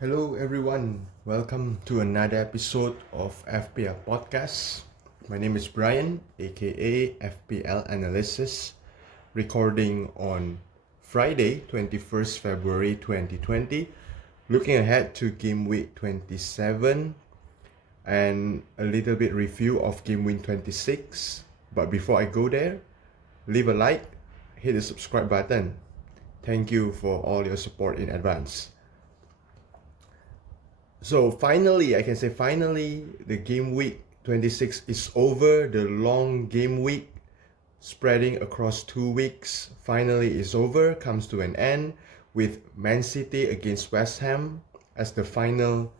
Hello everyone, welcome to another episode of FPL Podcast. My name is Brian, aka FPL Analysis, recording on Friday, 21st February 2020, looking ahead to Gameweek 27 and a little bit review of Gameweek 26. But before I go there, leave a like, hit the subscribe button. Thank you for all your support in advance. So finally, I can say finally, the game week 26 is over. The long game week spreading across 2 weeks finally is over, comes to an end with Man City against West Ham as the final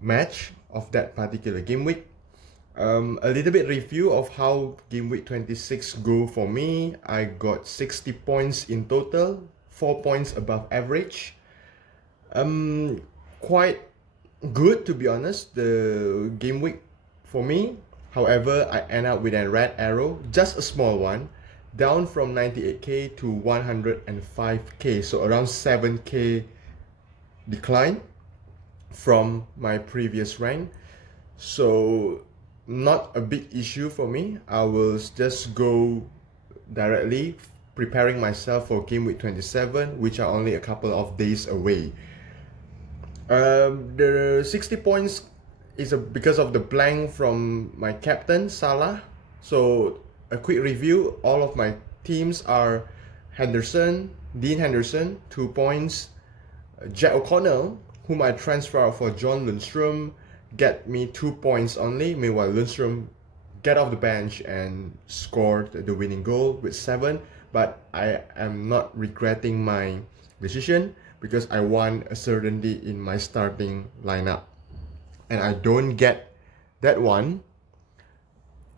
match of that particular game week. A little bit review of how game week 26 go for me. I got 60 points in total, 4 points above average. Quite good, to be honest, the game week for me. However, I end up with a red arrow, just a small one, down from 98k to 105k, so around 7k decline from my previous rank. So not a big issue for me. I will just go directly preparing myself for game week 27, which are only a couple of days away. The 60 points is because of the blank from my captain, Salah. So a quick review, all of my teams are Dean Henderson, 2 points. Jack O'Connell, whom I transfer for John Lundstrom, get me 2 points only. Meanwhile, Lundstrom get off the bench and scored the winning goal with 7. But I am not regretting my decision, because I want a certainty in my starting lineup, and I don't get that one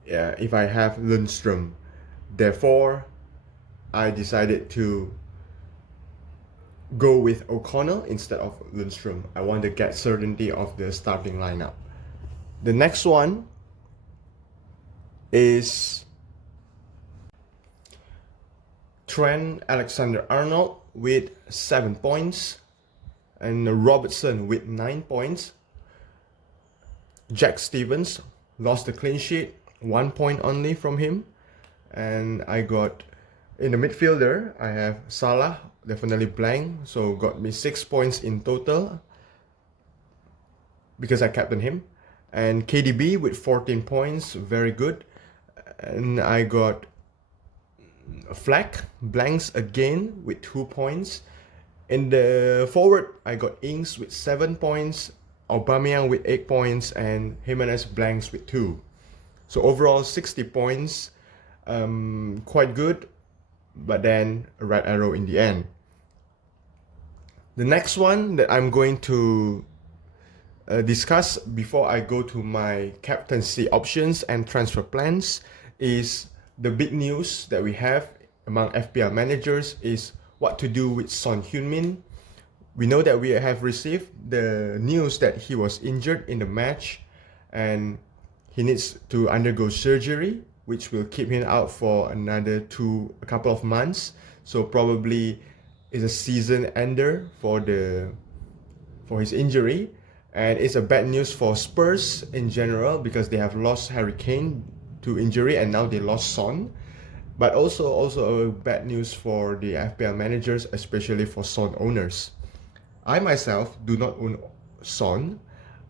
if I have Lundstrom. Therefore, I decided to go with O'Connell instead of Lundstrom. I want to get certainty of the starting lineup. The next one is Trent Alexander-Arnold with 7 points, and Robertson with 9 points. Jack Stevens lost the clean sheet, 1 point only from him. And I got in the midfielder, I have Salah, definitely blank, so got me 6 points in total because I captained him. And KDB with 14 points, very good. And I got Flack blanks again with 2 points. In the forward, I got Ings with 7 points, Aubameyang with 8 points, and Jimenez blanks with 2. So overall 60 points, quite good, but then a red arrow in the end. The next one that I'm going to discuss before I go to my captaincy options and transfer plans is the big news that we have among FPL managers is what to do with Son Heung-min. We know that we have received the news that he was injured in the match and he needs to undergo surgery, which will keep him out for a couple of months. So probably is a season ender for his injury. And it's a bad news for Spurs in general because they have lost Harry Kane to injury and now they lost Son. But also bad news for the FPL managers, especially for Son owners. I myself do not own Son,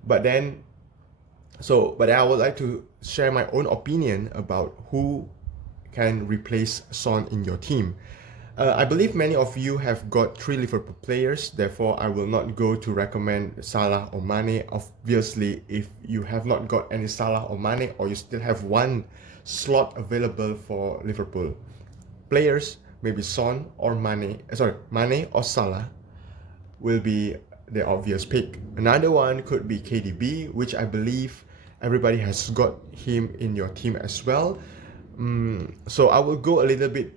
but I would like to share my own opinion about who can replace Son in your team. I believe many of you have got 3 Liverpool players, therefore I will not go to recommend Salah or Mane. Obviously, if you have not got any Salah or Mane, or you still have 1 slot available for Liverpool players, maybe Son or Mane or Salah will be the obvious pick. Another one could be KDB, which I believe everybody has got him in your team as well. So I will go a little bit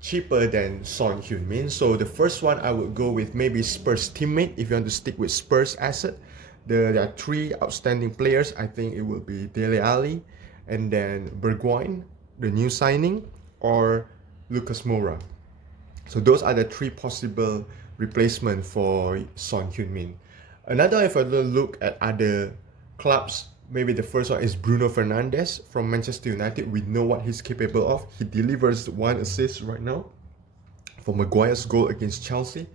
cheaper than Son Heung-min. So the first one I would go with maybe Spurs teammate. If you want to stick with Spurs asset, there are 3 outstanding players. I think it will be Dele Alli, and then Bergwijn, the new signing, or Lucas Moura. So those are the 3 possible replacements for Son Heung-min. Another, if I look at other clubs, maybe the first one is Bruno Fernandes from Manchester United. We know what he's capable of. He delivers 1 assist right now for Maguire's goal against Chelsea.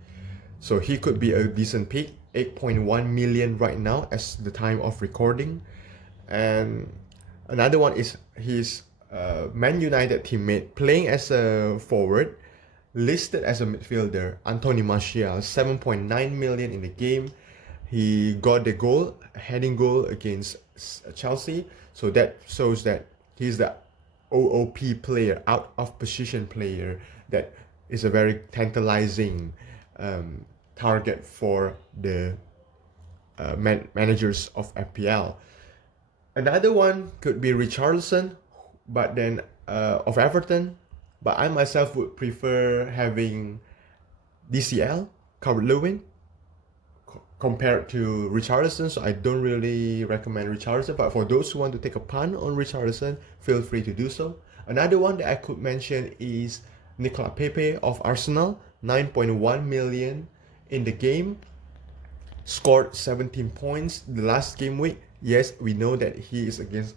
So he could be a decent pick. 8.1 million right now as the time of recording. And another one is his Man United teammate playing as a forward, listed as a midfielder, Anthony Martial, 7.9 million in the game. He got the goal, a heading goal against Chelsea. So that shows that he's the OOP player, out of position player, that is a very tantalizing target for the managers of FPL. Another one could be Richarlison, but then of Everton. But I myself would prefer having DCL, Calvert-Lewin, compared to Richarlison. So I don't really recommend Richarlison. But for those who want to take a punt on Richarlison, feel free to do so. Another one that I could mention is Nicolas Pepe of Arsenal, 9.1 million in the game. Scored 17 points the last game week. Yes, we know that he is against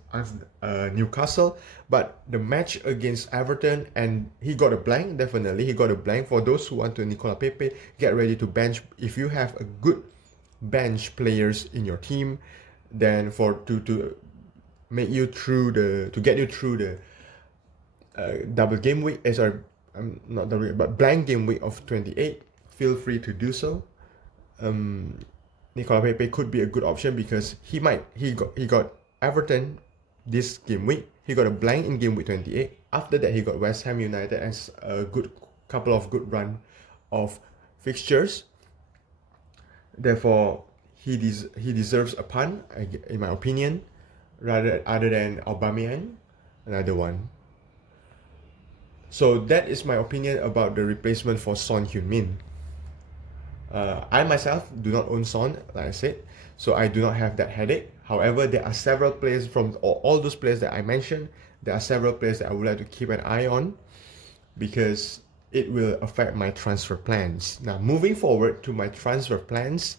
Newcastle, but the match against Everton, and he got a blank. Definitely, he got a blank. For those who want to Nicolas Pepe, get ready to bench. If you have a good bench players in your team, then to make you through to get you through the double game week, sorry, not double, but blank game week of 28. Feel free to do so. Nicolas Pepe could be a good option because he got Everton this game week. He got a blank in game week 28. After that, he got West Ham United as a couple of good run of fixtures. Therefore, he deserves a punt, in my opinion, other than Aubameyang, another one. So that is my opinion about the replacement for Son Heung-min. I myself do not own Son, like I said, so I do not have that headache. However, there are several players from all those players that I mentioned. There are several players that I would like to keep an eye on because it will affect my transfer plans. Now, moving forward to my transfer plans,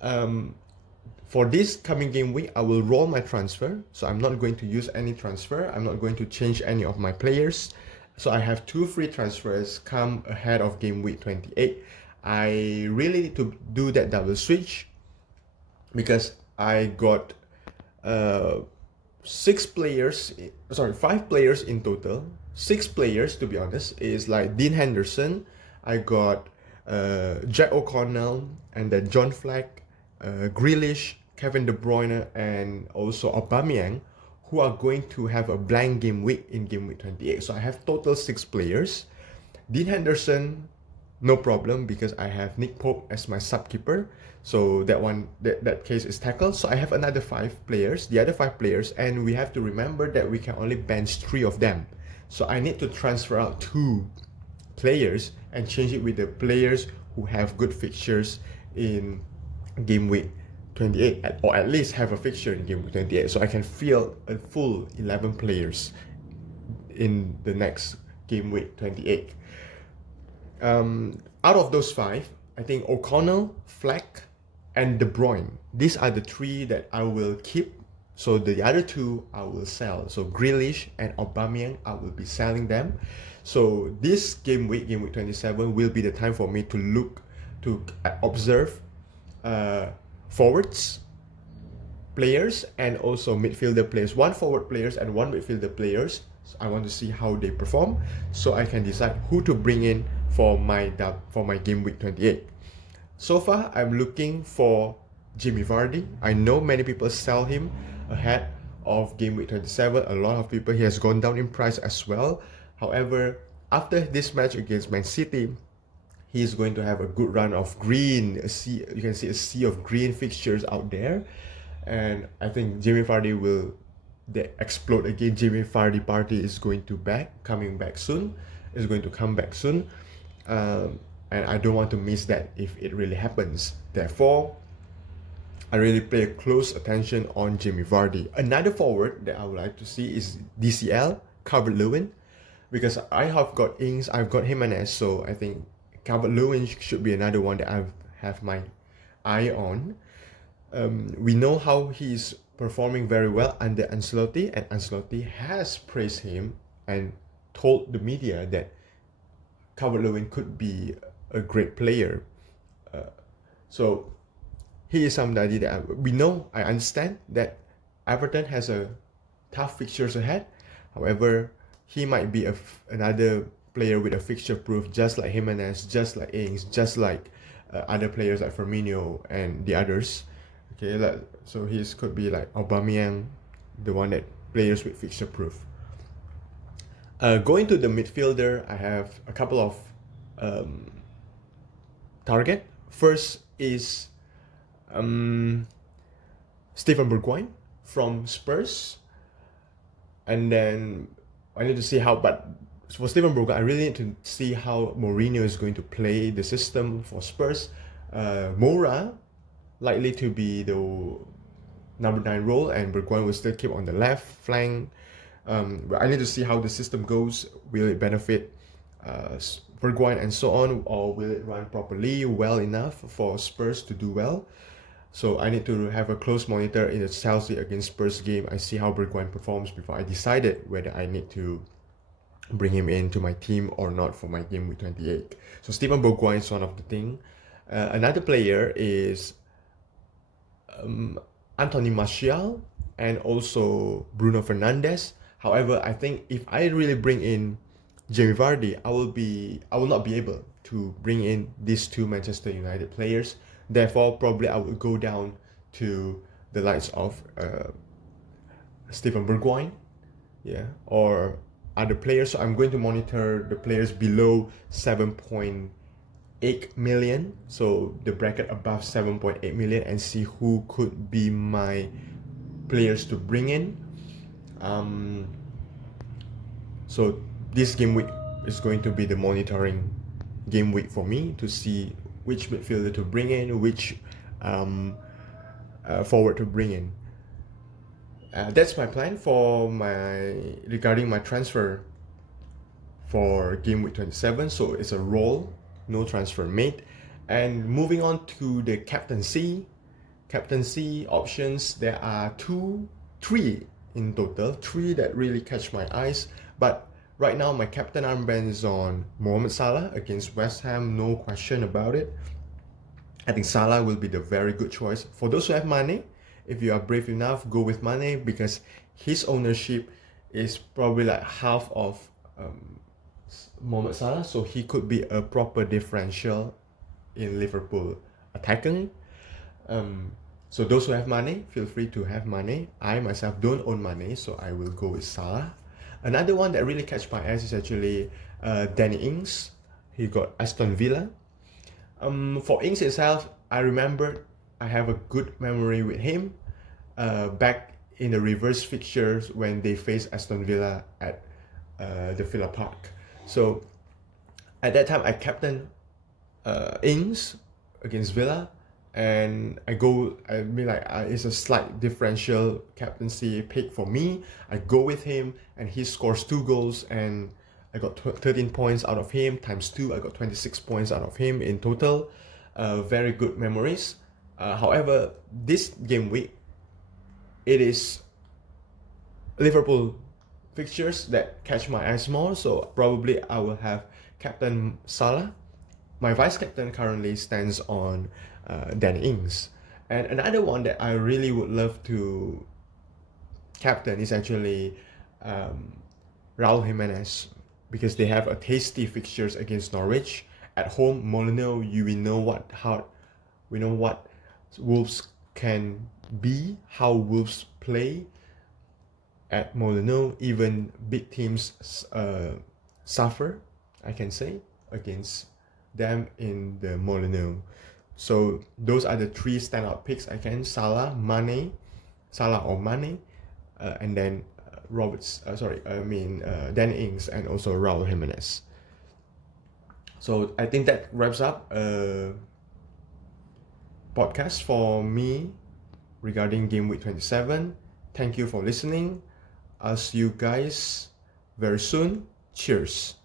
for this coming game week, I will roll my transfer. So I'm not going to use any transfer. I'm not going to change any of my players. So I have 2 free transfers come ahead of game week 28. I really need to do that double switch because I got 5 players in total. 6 players, to be honest, is like Dean Henderson. I got Jack O'Connell, and then John Fleck, Grealish, Kevin De Bruyne, and also Aubameyang, who are going to have a blank game week in game week 28. So I have total 6 players. Dean Henderson, no problem because I have Nick Pope as my sub-keeper. So that case is tackled. So I have another 5 players, the other 5 players, and we have to remember that we can only bench 3 of them. So I need to transfer out 2 players and change it with the players who have good fixtures in game week 28, or at least have a fixture in game week 28. So I can field a full 11 players in the next game week 28. Out of those 5, I think O'Connell, Fleck, and De Bruyne, these are the 3 that I will keep. So the other 2 I will sell. So Grealish and Aubameyang, I will be selling them. So this game week 27, will be the time for me to observe forwards players and also midfielder players. 1 forward players and 1 midfielder players. So I want to see how they perform, so I can decide who to bring in for my game week 28. So far, I'm looking for Jamie Vardy. I know many people sell him ahead of game week 27. A lot of people, he has gone down in price as well. However, after this match against Man City, he's going to have a good run of green. You can see a sea of green fixtures out there, and I think Jamie Vardy will explode again. Jamie Vardy party is going to come back soon. And I don't want to miss that if it really happens. Therefore, I really pay close attention on Jamie Vardy. Another forward that I would like to see is DCL, Calvert-Lewin, because I have got Ings, I've got Jimenez, so I think Calvert-Lewin should be another one that I have my eye on. We know how he's performing very well under Ancelotti, and Ancelotti has praised him and told the media that Calvert-Lewin could be a great player. So he is somebody that we know. I understand that Everton has a tough fixtures ahead. However, he might be another player with a fixture proof, just like Jimenez, just like Ings, just like other players like Firmino and the others. Okay, so he could be like Aubameyang, the one that players with fixture proof. Going to the midfielder, I have a couple of target. First is Steven Bergwijn from Spurs, and then I need to see how. But for Steven Bergwijn, I really need to see how Mourinho is going to play the system for Spurs. Moura likely to be the number 9 role, and Bergwijn will still keep on the left flank. But I need to see how the system goes. Will it benefit Bergwijn and so on, or will it run properly, well enough for Spurs to do well? So I need to have a close monitor in the Chelsea against Spurs game. I see how Bergwijn performs before I decided whether I need to bring him into my team or not for my game week 28. So Steven Bergwijn is one of the thing. Another player is Anthony Martial and also Bruno Fernandes. However, I think if I really bring in Jamie Vardy, I will not be able to bring in these two Manchester United players. Therefore, probably I will go down to the likes of Steven Bergwijn, yeah, or other players. So I'm going to monitor the players below 7.8 million, so the bracket above 7.8 million, and see who could be my players to bring in. So this game week is going to be the monitoring game week for me to see which midfielder to bring in, which forward to bring in. That's my plan for regarding my transfer for game week 27. So it's a roll, no transfer made. And moving on to the captaincy options, there are three in total, three that really catch my eyes. But right now, my captain armband is on Mohamed Salah against West Ham, no question about it. I think Salah will be the very good choice. For those who have Mane, if you are brave enough, go with Mane, because his ownership is probably like half of Mohamed Salah, so he could be a proper differential in Liverpool attacking. So those who have Mane, feel free to have Mane. I myself don't own Mane, so I will go with Salah. Another one that really catch my eyes is actually Danny Ings. He got Aston Villa. For Ings itself, I remember I have a good memory with him back in the reverse fixtures when they faced Aston Villa at the Villa Park. So at that time, I captained Ings against Villa, and it's a slight differential captaincy pick for me. I go with him, and he scores 2 goals, and I got 13 points out of him, times 2, I got 26 points out of him in total. Very good memories. However, this game week, it is Liverpool fixtures that catch my eyes more, so probably I will have Captain Salah. My vice captain currently stands on Danny Ings. And another one that I really would love to captain is actually Raul Jimenez, because they have a tasty fixtures against Norwich at home. Molineux, we know what Wolves can be, how Wolves play at Molineux. Even big teams suffer, I can say, against them in the Molineux. So those are the 3 standout picks. I can Salah or Mane, and then Danny Ings and also Raul Jimenez. So I think that wraps up podcast for me regarding game week 27. Thank you for listening. I'll see you guys very soon. Cheers.